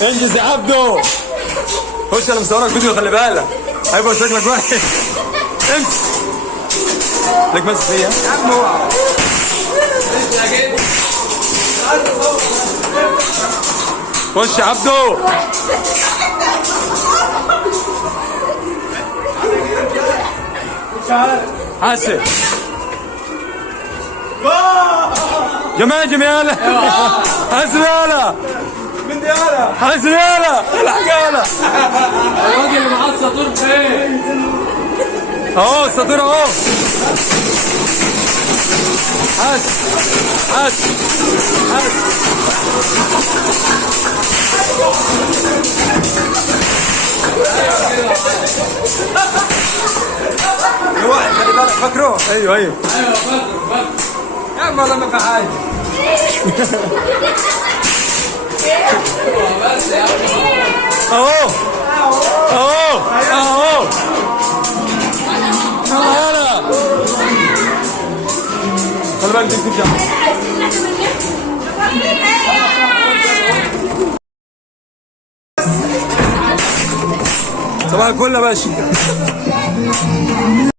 انجز يا عبدو. خش انا مصورك فيديو خلي بالك هيبقى شكلك وحش. امسك لك ماسك فيا يا عم. اوعى خش يا عبدو. حاسب جمال جميالة. حاسب يالا من ديالا. حاسب يالا الحق يالا. الراجل اللي معاه الساطور فين؟ اهو الساطور اهو. حاسب حاسب حاسب. واحد خلي بالك فاكره. ايوه ايوه فاكر يا عم والله ما في حاجه. بس يا عم اهو اهو اهو. هلا خلي بالك دي ترجع. صباح الفل يا باشا.